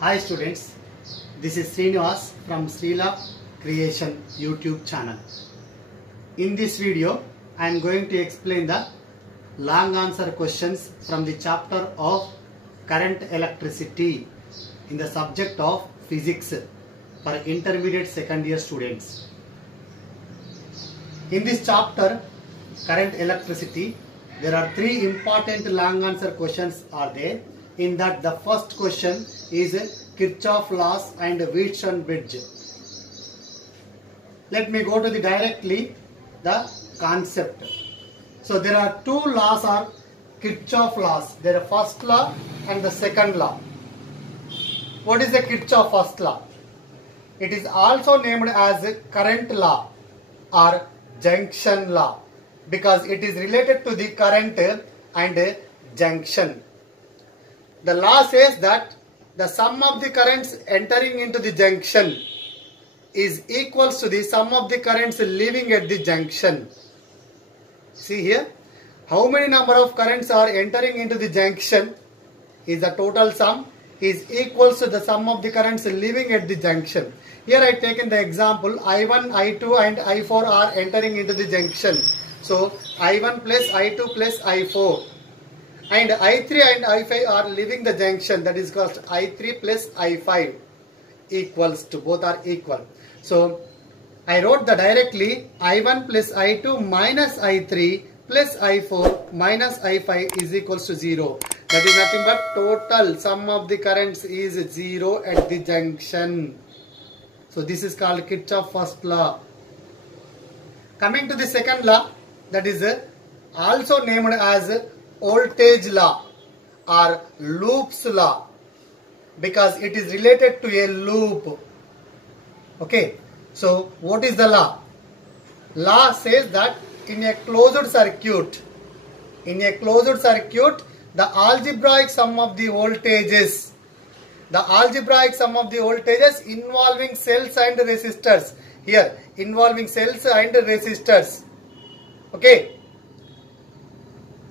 Hi students, this is Srinivas from Srila Creation YouTube channel. In this video, I am going to explain the long answer questions from the chapter of current electricity in the subject of physics for intermediate second year students. In this chapter, current electricity, there are three important long answer questions are there. In that, the first question is Kirchhoff laws and Wheatstone bridge. Let me go to the directly the concept. So there are two laws are Kirchhoff laws. There are first law and the second law. What is the Kirchhoff first law? It is also named as current law or junction law because it is related to the current and junction. The law says that the sum of the currents entering into the junction is equals to the sum of the currents leaving at the junction. See here, how many number of currents are entering into the junction is the total sum is equals to the sum of the currents leaving at the junction. Here I taken the example I1, I2 and I4 are entering into the junction. So I1 plus I2 plus I4. And I3 and I5 are leaving the junction, that is called I3 plus I5 equals to both are equal. So I wrote the directly I1 plus I2 minus I3 plus I4 minus I5 is equals to 0. That is nothing but total sum of the currents is 0 at the junction. So this is called Kirchhoff first law. Coming to the second law, that is also named as voltage law or loops law because it is related to a loop. Okay, so what is the law? Law says that in a closed circuit, the algebraic sum of the voltages, involving cells and resistors, here involving cells and resistors, okay,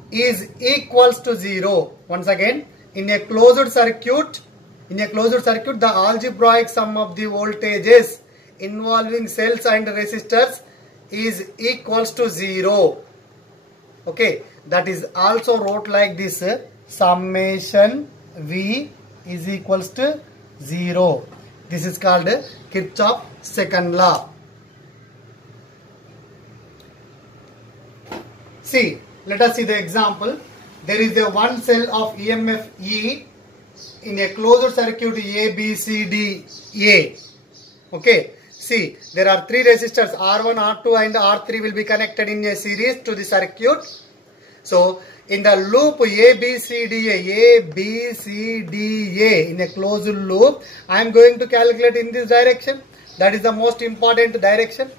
is equals to 0. Once again, in a closed circuit, the algebraic sum of the voltages involving cells and resistors is equals to 0. Okay, that is also wrote like this: summation V is equals to 0. This is called Kirchhoff second law. See, let us see the example. There is a one cell of EMF E in a closed circuit A, B, C, D, A. Okay. See, there are three resistors R1, R2 and R3 will be connected in a series to the circuit. So, in the loop A, B, C, D, A in a closed loop, I am going to calculate in this direction. That is the most important direction.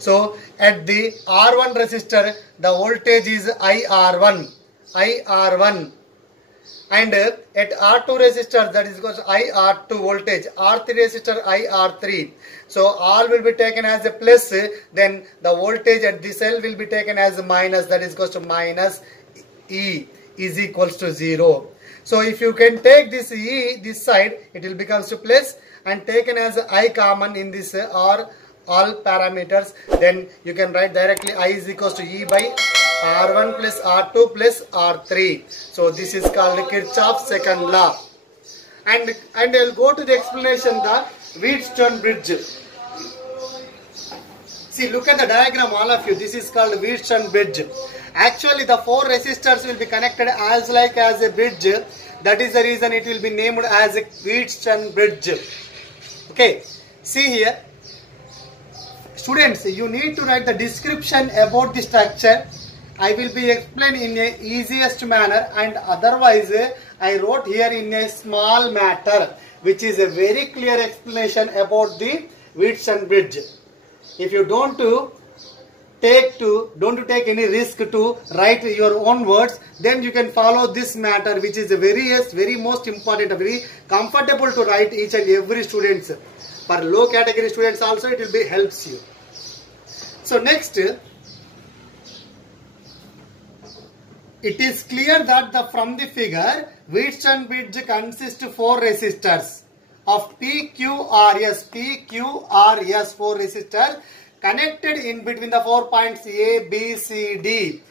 So, at the R1 resistor, the voltage is IR1. And at R2 resistor, that is equals to IR2 voltage. R3 resistor, IR3. So, all will be taken as a plus. Then, the voltage at the cell will be taken as a minus. That is equals to minus E is equals to 0. So, if you can take this E, this side, it will become to plus and taken as I common in this or all parameters, then you can write directly I is equals to E by R1 plus R2 plus R3. So this is called Kirchhoff second law. And I will go to the explanation the Wheatstone bridge. See, look at the diagram all of you. This is called Wheatstone bridge. Actually the four resistors will be connected as like as a bridge. That is the reason it will be named as a Wheatstone bridge. Okay, see here. Students, you need to write the description about the structure. I will be explaining in a easiest manner, and otherwise I wrote here in a small matter, which is a very clear explanation about the Wheatstone bridge. If you don't take any risk to write your own words, then you can follow this matter, which is a very most important, very comfortable to write each and every students. For low category students also it will be helps you. So next, it is clear that from the figure Wheatstone bridge consists of 4 resistors. of PQRS, four resistors connected in between the 4 points A, B, C, D.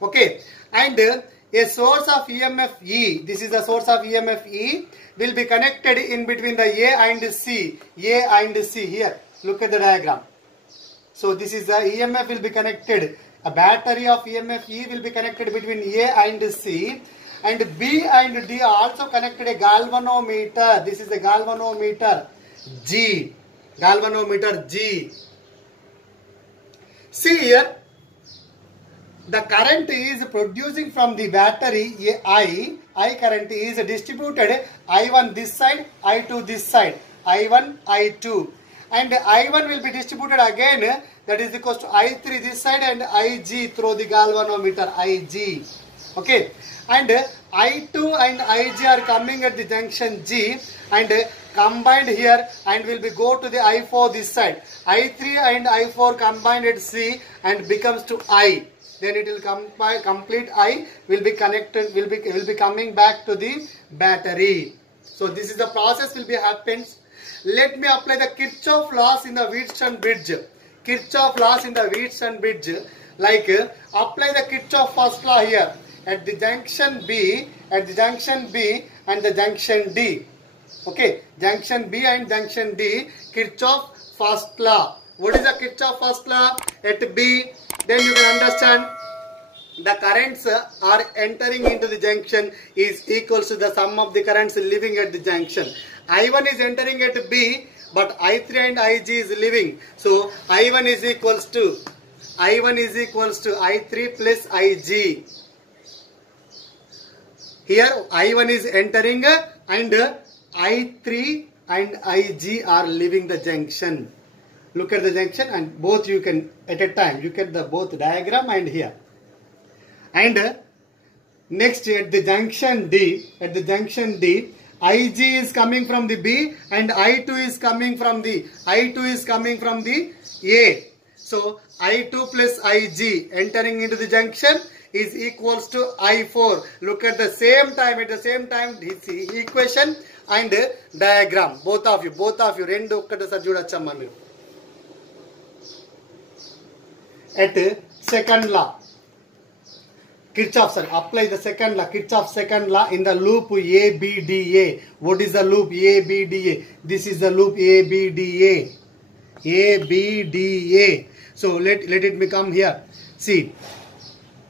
Okay, and a source of EMF E, this is the source of EMF E, will be connected in between the A and C here. Look at the diagram. So this is the EMF will be connected. A battery of EMF E will be connected between A and C, and B and D are also connected a galvanometer. This is the galvanometer G. See here, the current is producing from the battery I current is distributed I1 this side, I2 this side, I1, I2, and I1 will be distributed again, that is equals to I3 this side and Ig through the galvanometer Ig. Okay, and I2 and Ig are coming at the junction G and combined here and will be go to the I4 this side. I3 and I4 combined at C and becomes to I. Then it will come by complete I will be connected, will be coming back to the battery. So this is the process will be happens. Let me apply the Kirchhoff laws in the Wheatstone bridge. Like apply the Kirchhoff first law here at the junction B, and the junction D. Okay, junction B and junction D, Kirchhoff first law. What is the Kirchhoff first law at B? Then you can understand the currents are entering into the junction is equals to the sum of the currents living at the junction. I1 is entering at B, but I3 and Ig is leaving. So I1 is equals to I3 plus Ig. Here I1 is entering and I3 and Ig are leaving the junction. Look at the junction, and both you can at a time. You get the both diagram and here. And next at the junction D, Ig is coming from the B and I2 is coming from the A. So I2 plus Ig entering into the junction is equals to I4. Look at the same time this equation and diagram. Both of you rendu okkate sar chudachamma meeru. At second law, Kirchhoff, apply the second law, Kirchhoff's second law in the loop ABDA. What is the loop ABDA? This is the loop ABDA. So let it become here. See,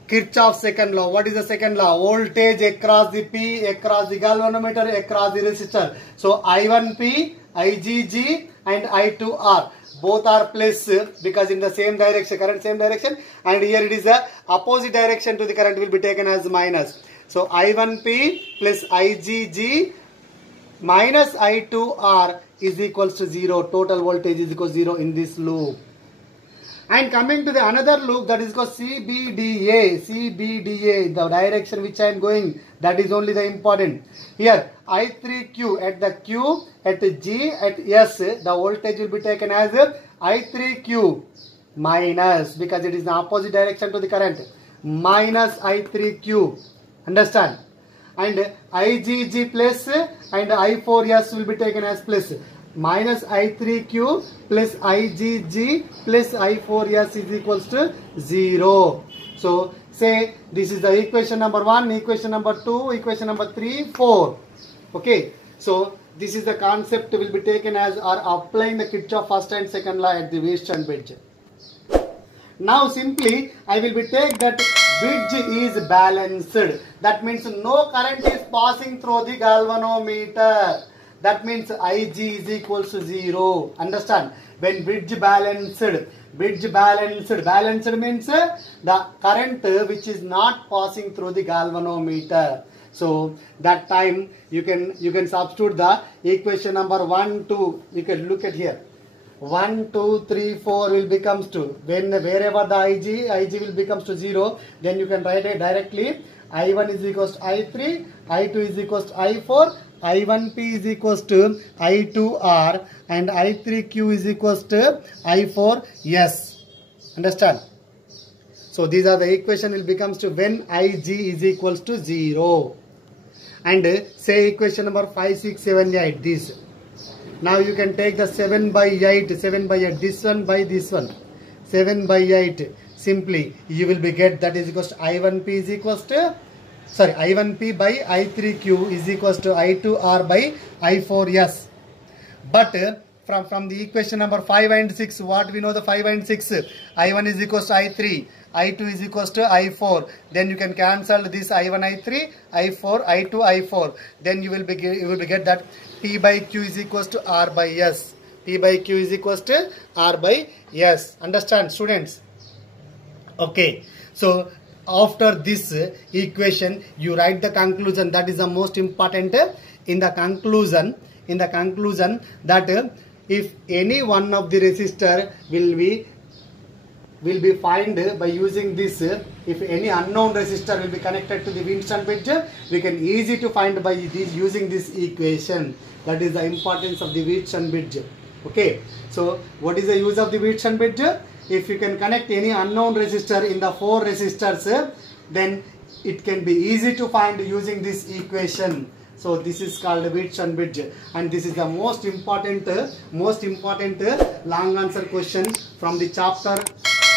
Kirchhoff's second law. What is the second law? Voltage across the P, across the galvanometer, across the resistor. So I1P, IgG and I2R. Both are plus because in the same direction, current same direction, and here it is the opposite direction to the current will be taken as minus. So I1P plus IgG minus I2R is equals to 0. Total voltage is equals to 0 in this loop. And coming to the another loop, that is called CBDA, the direction which I am going, that is only the important. Here I3Q at the Q, at the G, at S, the voltage will be taken as I3Q minus, because it is the opposite direction to the current, minus I3Q. Understand? And IgG plus and I4S will be taken as plus. Minus I3Q plus IgG plus I4S is equals to 0. So say this is the equation number 1, equation number 2, equation number 3, 4. Okay. So this is the concept will be taken as or applying the Kirchhoff first and second law at the Wheatstone bridge. Now simply I will be take that bridge is balanced. That means no current is passing through the galvanometer. That means Ig is equals to 0. Understand? When bridge balanced means the current which is not passing through the galvanometer. So that time you can substitute the equation number 1, 2. You can look at here. 1, 2, 3, 4 will becomes to wherever the Ig will becomes to 0. Then you can write it directly. I1 is equals to I3, I2 is equals to I4. I1P is equals to I2R and I3Q is equals to I4S. Understand? So these are the equation will becomes to when Ig is equals to 0. and say equation number 5, 6, 7, 8 this. Now you can take the 7 by 8, this one by this one, 7 by 8, simply you will be get that is equals to I1P is equals to, sorry, I1P by I3Q is equals to I2R by I4S. But from the equation number 5 and 6, what we know the 5 and 6, I1 is equals to I3, I2 is equals to I4. Then you can cancel this I1, I3, I4, I2, I4. Then you will get that P by Q is equals to R by S. P by Q is equals to R by S. Understand, students? Okay. So after this equation, you write the conclusion. That is the most important. In the conclusion that if any one of the resistor will be find by using this, if any unknown resistor will be connected to the Wheatstone bridge, we can easy to find by this using this equation. That is the importance of the Wheatstone bridge. Okay, so what is the use of the Wheatstone bridge? If you can connect any unknown resistor in the 4 resistors, then it can be easy to find using this equation. So this is called Wheatstone bridge, and this is the most important long answer question from the chapter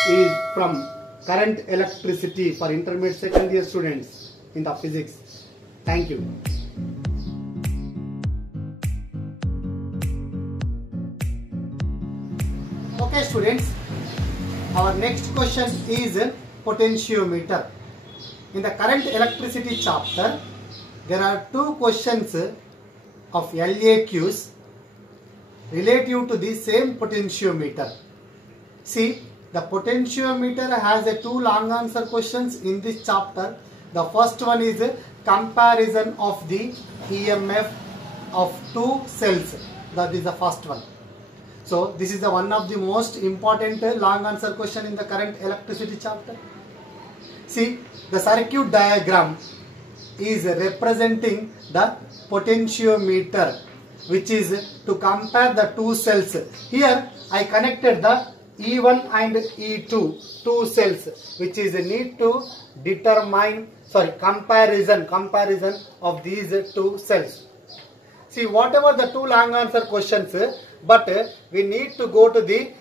is from current electricity for intermediate second year students in the physics. Thank you. Okay students, our next question is potentiometer. In the current electricity chapter, there are 2 questions of LAQs relative to the same potentiometer. See, the potentiometer has 2 long answer questions in this chapter. The first one is comparison of the EMF of 2 cells. That is the first one. So this is the one of the most important long answer question in the current electricity chapter. See, the circuit diagram is representing the potentiometer, which is to compare the 2 cells. Here I connected the E1 and E2 2 cells, which is need to determine comparison of these 2 cells. See, whatever the 2 long answer questions, but we need to go to the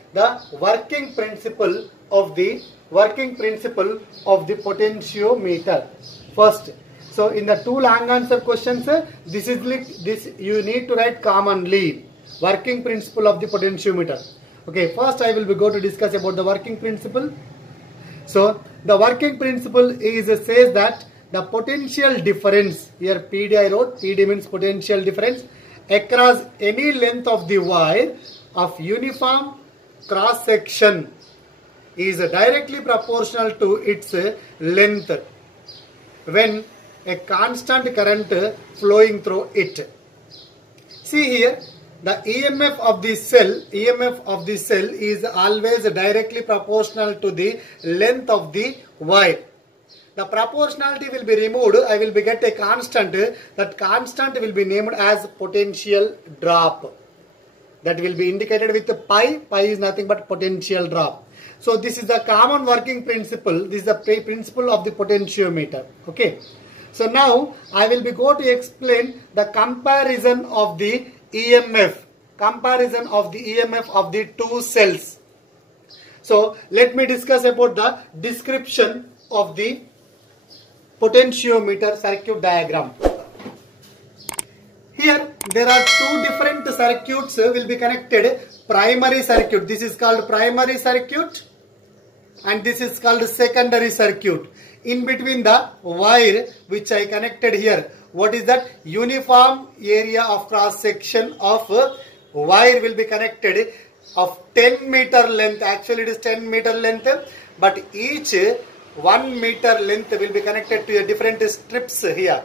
working principle of the potentiometer first. So in the 2 long answer questions, this you need to write commonly working principle of the potentiometer. Okay, first I will be going to discuss about the working principle. So the working principle says that the potential difference, here PD I wrote, PD means potential difference, across any length of the wire of uniform cross section is directly proportional to its length when a constant current flowing through it. See here, the EMF of the cell is always directly proportional to the length of the wire. The proportionality will be removed. I will be get a constant. That constant will be named as potential drop. That will be indicated with pi. Pi is nothing but potential drop. So this is the common working principle. This is the principle of the potentiometer. Okay. So now I will be going to explain the comparison of the EMF. Comparison of the EMF of the 2 cells. So let me discuss about the description of the potentiometer circuit diagram. Here there are 2 different circuits will be connected. Primary circuit, this is called primary circuit, and this is called secondary circuit. In between the wire which I connected here, what is that? Uniform area of cross section of wire will be connected of 10 meter length. Actually it is 10 meter length, but each 1 meter length will be connected to a different strips here.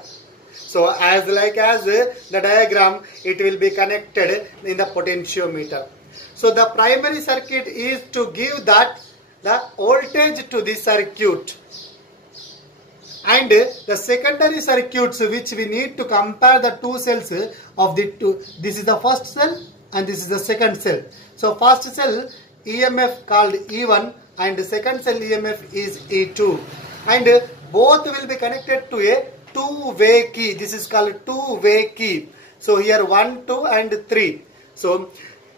So as the diagram, it will be connected in the potentiometer. So the primary circuit is to give that the voltage to the circuit, and the secondary circuits which we need to compare the 2 cells of the 2. This is the first cell and this is the second cell. So first cell EMF called E1 and second cell EMF is E2, and both will be connected to a two-way key. This is called two-way key. So here 1, 2 and 3. So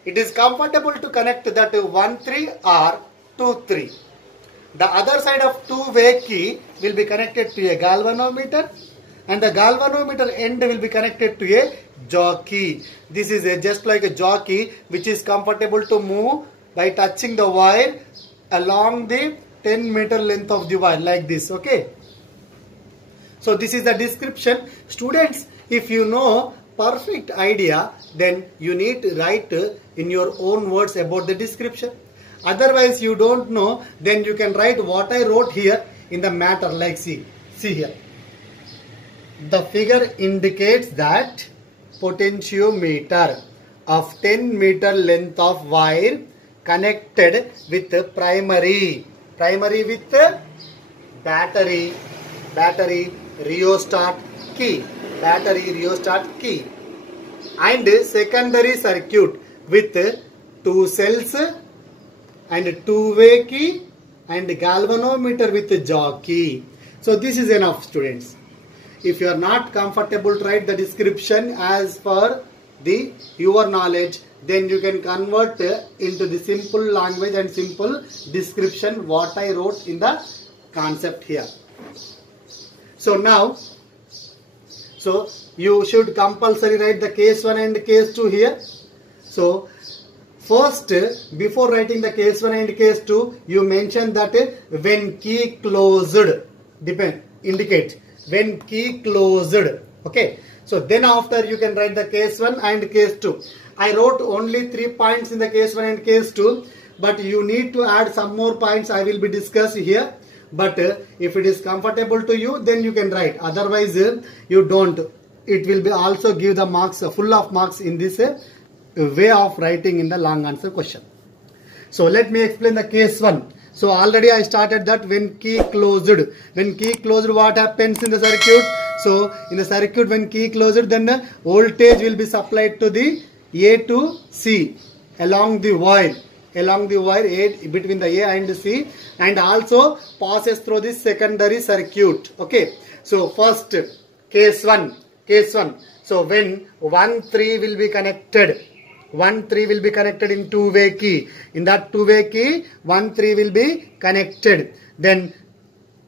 it is comfortable to connect that 1, 3 or 2, 3. The other side of two-way key will be connected to a galvanometer, and the galvanometer end will be connected to a jockey. This is just like a jockey which is comfortable to move by touching the wire along the 10-meter length of the wire like this. Okay. So this is the description. Students, if you know perfect idea, then you need to write in your own words about the description. Otherwise you don't know, then you can write what I wrote here in the matter, like see here. The figure indicates that potentiometer of 10-meter length of wire connected with primary with battery rheostat key, and secondary circuit with 2 cells and two-way key and galvanometer with jockey. So this is enough, students. If you are not comfortable to write the description as per your knowledge, then you can convert into the simple language and simple description what I wrote in the concept here. So now, so you should compulsory write the case 1 and case 2 here. So first, before writing the case 1 and case 2, you mention that when key closed, indicate when key closed. Okay. So then after you can write the case 1 and case 2. I wrote only 3 points in the case 1 and case 2, but you need to add some more points I will be discussing here. But if it is comfortable to you, then you can write. Otherwise, you don't. It will be also give the marks, full of marks in this way of writing in the long answer question. So let me explain the case 1. So already I started that when key closed. When key closed, what happens in the circuit? So in the circuit, when key closed, then the voltage will be supplied to the A to C along the wire A, between the A and C, and also passes through the secondary circuit. Okay. So first case 1. So when 1, 3 will be connected. 1, 3 will be connected in two-way key. In that two-way key, 1, 3 will be connected. Then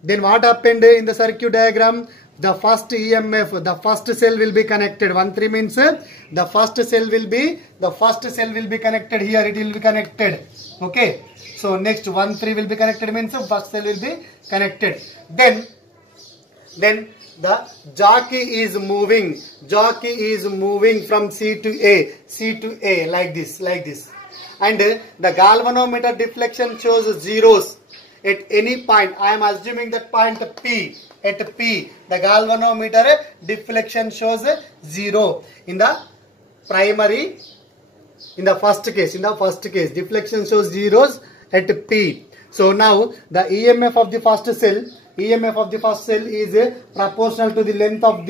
what happened in the circuit diagram? The first EMF, the first cell will be connected. 1, 3 means the first cell will be connected here. It will be connected. Okay. So next 1, 3 will be connected means first cell will be connected. Then the jockey is moving from C to A like this. And the galvanometer deflection shows zeros at any point. I am assuming that point P. At P, the galvanometer deflection shows 0 in the primary. In the first case, deflection shows zeros at P. So now the EMF of the first cell is proportional to the length of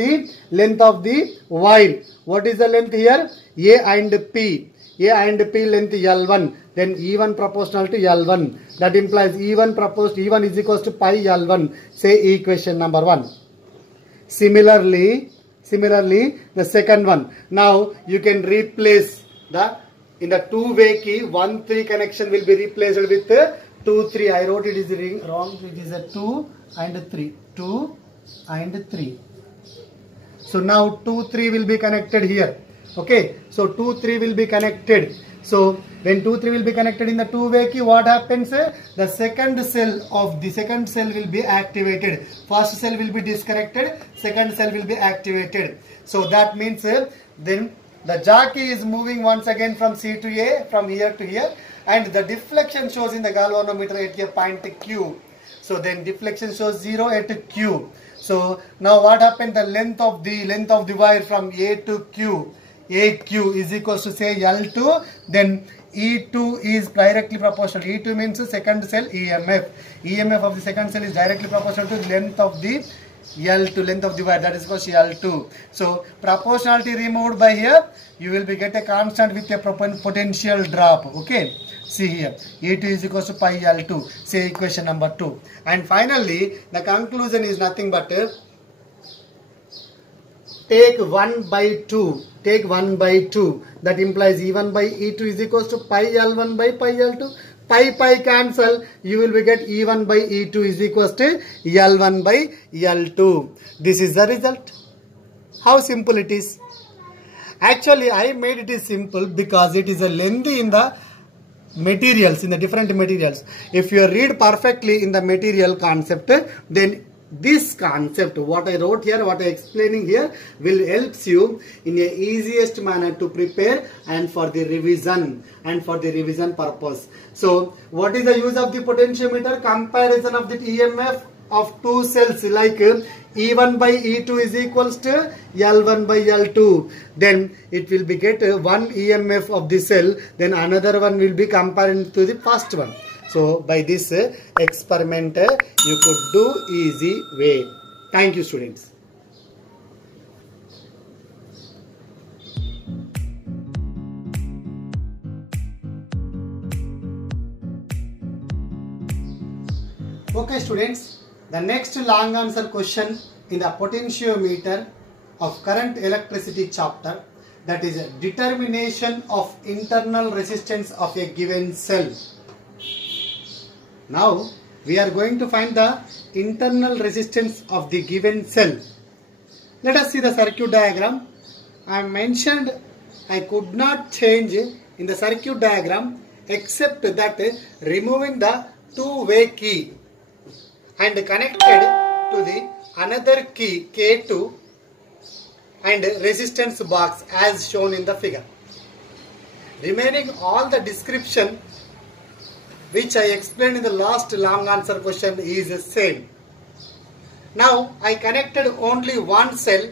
the wire. What is the length here? A and P length L1. Then E1 proportional to L1. That implies E1 is equals to pi L1. Say equation number 1. Similarly, the second one. Now you can replace in the two-way key, 1, 3 connection will be replaced with 2, 3. I wrote it is wrong. It is a 2 and 3. 2 and 3. So now 2, 3 will be connected here. Okay. So 2, 3 will be connected. So when 2, 3 will be connected in the two-way key, what happens? The second cell will be activated. First cell will be disconnected. Second cell will be activated. So that means then the jockey is moving once again from C to A, from here to here, and the deflection shows in the galvanometer at a point Q. So then deflection shows 0 at Q. So now what happened? The length of the wire from A to Q. AQ is equals to say L2, then E2 is directly proportional. E2 means second cell EMF. EMF of the second cell is directly proportional to length of the L2, length of the wire, that is called L2. So proportionality removed by here, you will be get a constant with a potential drop. Okay. See here, E2 is equals to pi L2. Say equation number 2. And finally, the conclusion is nothing but take 1 by 2. Take 1 by 2. That implies E1 by E2 is equals to pi L1 by pi L2. Pi cancel. You will be get E1 by E2 is equals to L1 by L2. This is the result. How simple it is. Actually, I made it is simple because it is a lengthy in the materials, in the different materials. If you read perfectly in the material concept, then this concept, what I wrote here, what I explaining here, will helps you in a easiest manner to prepare and for the revision purpose. So, what is the use of the potentiometer? Comparison of the EMF of two cells like E1 by E2 is equals to L1 by L2. Then it will be get one EMF of the cell, then another one will be comparing to the first one. So by this experiment you could do easy way. Thank you, students. Okay, students. The next long answer question in the potentiometer of current electricity chapter, that is determination of internal resistance of a given cell. Now we are going to find the internal resistance of the given cell. Let us see the circuit diagram. I mentioned I could not change in the circuit diagram except that removing the two-way key and connected to the another key K2 and resistance box as shown in the figure. Remaining all the description which I explained in the last long answer question is the same. Now I connected only one cell,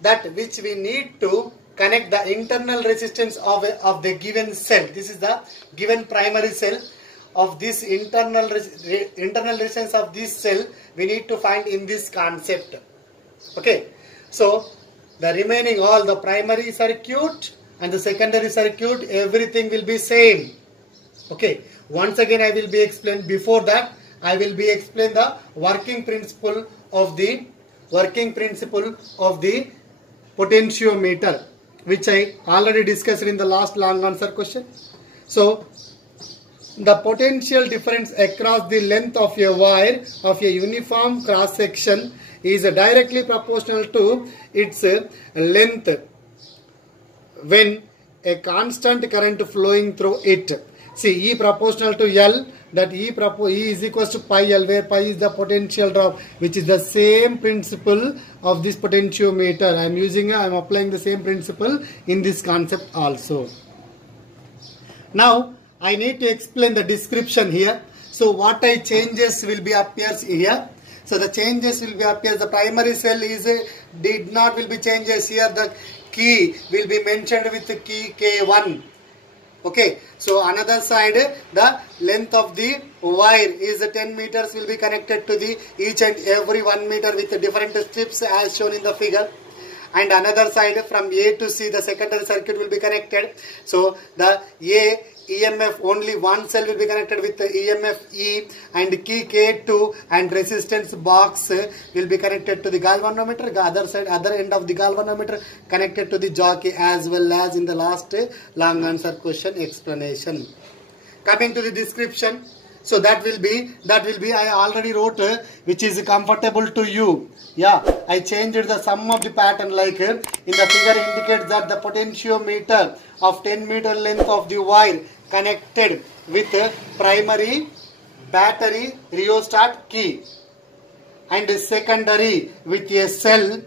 that which we need to connect the internal resistance of the given cell. This is the given primary cell. Of this internal resistance of this cell we need to find in this concept. Okay, so the remaining all the primary circuit and the secondary circuit, everything will be same. Okay, once again I will be explained. Before that I will be explain the working principle of the potentiometer, which I already discussed in the last long answer question. So the potential difference across the length of a wire of a uniform cross section is directly proportional to its length when a constant current flowing through it. See, E proportional to L, that E is equals to pi L, where pi is the potential drop, which is the same principle of this potentiometer. I am applying the same principle in this concept also. Now I need to explain the description here. So what I changes will be appears here. So the changes will be appears. The primary cell is will be changes here. The key will be mentioned with the key K1. Okay. So another side, the length of the wire is 10 meters will be connected to the each and every 1 meter with different strips as shown in the figure. And another side from A to C, the secondary circuit will be connected. So the A EMF, only one cell will be connected with the EMF E, and key K2 and resistance box will be connected to the galvanometer. Other end of the galvanometer connected to the jockey, as well as in the last long answer question explanation. Coming to the description. So that will be I already wrote which is comfortable to you. Yeah, I changed the sum of the pattern, like in the figure indicates that the potentiometer of 10 meter length of the wire connected with primary battery rheostat key and secondary with a cell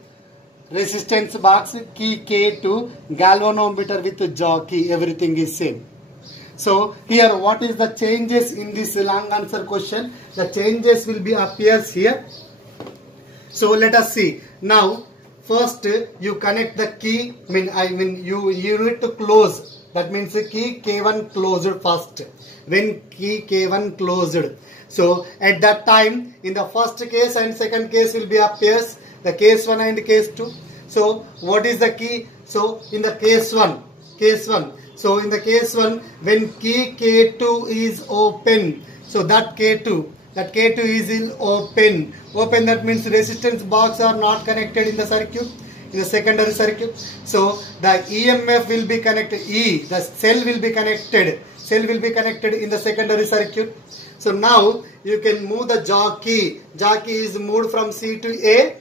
resistance box key K2 galvanometer with jockey, everything is same. So here what is the changes in this long answer question? The changes will be appears here. So let us see. Now first you connect the key, you need to close. That means the key K1 closed first. When key K1 closed. So at that time in the first case and second case will be appears the case 1 and case 2. So what is the key? So in the case 1. So in the case 1, when key K2 is open, so that K2 is open. That means resistance box are not connected in the circuit. in the secondary circuit. So the EMF will be connected, the cell will be connected in the secondary circuit. So now you can move the jockey is moved from C to A,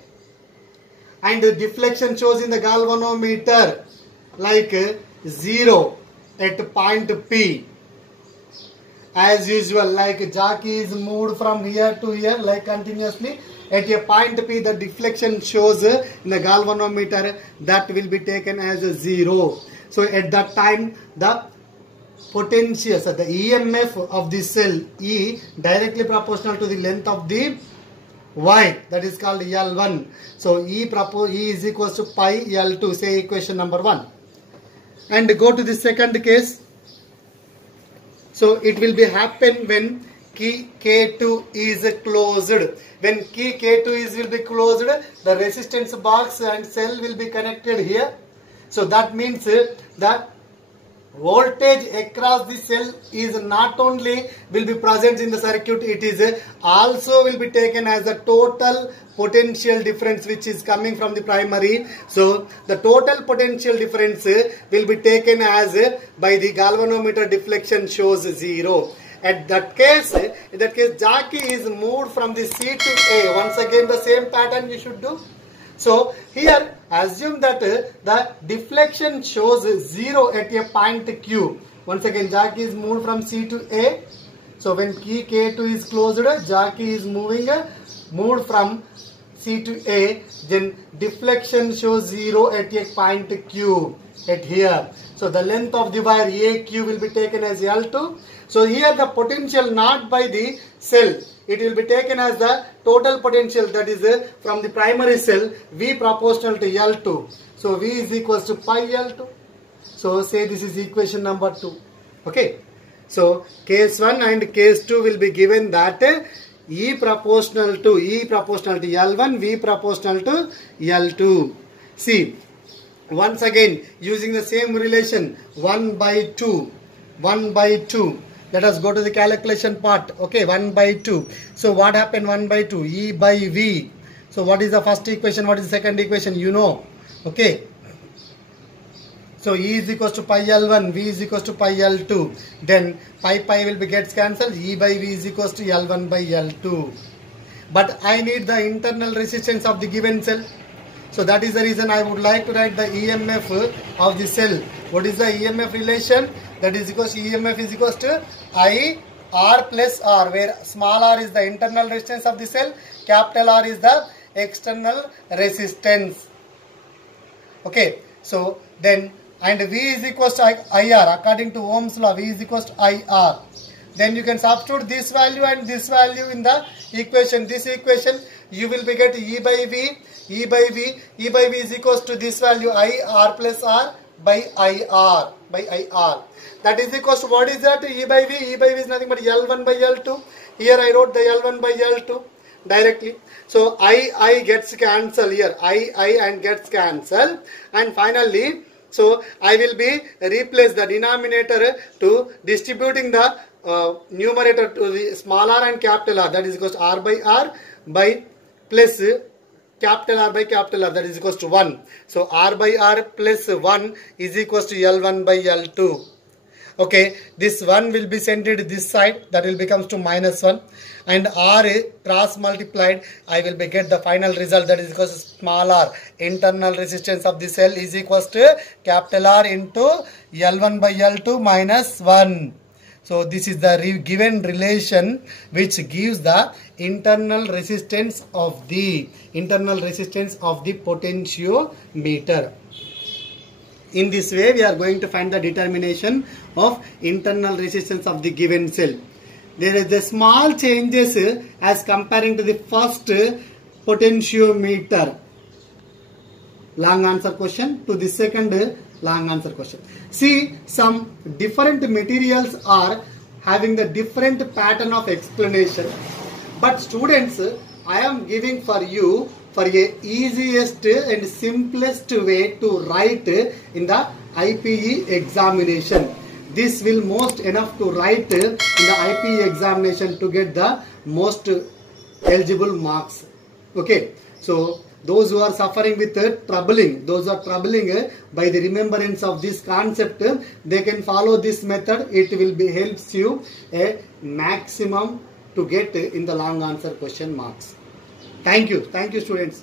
and the deflection shows in the galvanometer like 0 at point P. As usual, like jockey is moved from here to here like continuously. At a point P, the deflection shows in the galvanometer, that will be taken as a 0. So at that time, the potential, so the EMF of the cell E directly proportional to the length of the wire, that is called L1. So E is equals to pi L2, say equation number 1. And go to the second case. So it will be happen when key K2 is closed. When key K2 will be closed, the resistance box and cell will be connected here. So that means that voltage across the cell is not only will be present in the circuit, it is also will be taken as a total potential difference which is coming from the primary. So the total potential difference will be taken as by the galvanometer deflection shows 0. In that case, jockey is moved from the C to A. Once again the same pattern you should do. So here assume that the deflection shows 0 at a point Q. Once again jockey is moved from C to A. So when key K2 is closed, jockey is moved from C to A. Then deflection shows 0 at a point Q at here. So the length of the wire AQ will be taken as L2. So here the potential not by the cell, it will be taken as the total potential, that is from the primary cell V proportional to L2. So V is equals to pi L2. So say this is equation number 2. Okay. So case 1 and case 2 will be given that E proportional to L1, V proportional to L2. See, once again using the same relation 1 by 2. Let us go to the calculation part. Okay, 1 by 2. So what happened 1 by 2? E by V. So what is the first equation? What is the second equation? You know. Okay. So E is equals to pi L1, V is equals to pi L2. Then pi will be gets cancelled. E by V is equals to L1 by L2. But I need the internal resistance of the given cell. So that is the reason I would like to write the EMF of the cell. What is the EMF relation? That is equals to EMF is equals to I R plus R, where small r is the internal resistance of the cell, capital R is the external resistance. Okay, so then and V is equals to IR according to Ohm's law. V is equals to IR. Then you can substitute this value and this value in the equation. This equation you will be get E by V is equals to this value IR plus R by IR. That is equals to what is that? E by V is nothing but L1 by L2. Here I wrote the L1 by L2 directly. So I gets cancelled here. I and gets cancelled. And finally, so I will be replace the denominator to distributing the numerator to the small r and capital R. That is equals to R by R by plus capital R by capital R, that is equals to 1. So R by R plus 1 is equals to L1 by L2. Okay, this 1 will be sent to this side, that will becomes to minus 1, and R cross multiplied, I will be get the final result, that is equals to small r. Internal resistance of the cell is equals to capital R into L1 by L2 minus 1. So this is the given relation which gives the internal resistance of the potentiometer. In this way we are going to find the determination of internal resistance of the given cell. There is a small changes as comparing to the first potentiometer. Long answer question to the second long answer question. See, some different materials are having the different pattern of explanation. But students, I am giving for you for a easiest and simplest way to write in the IPE examination. This will most enough to write in the IPE examination to get the most eligible marks. Okay, so Those who are suffering with troubling, those who are troubling by the remembrance of this concept, they can follow this method. It will be helps you a maximum to get in the long answer question marks. Thank you students.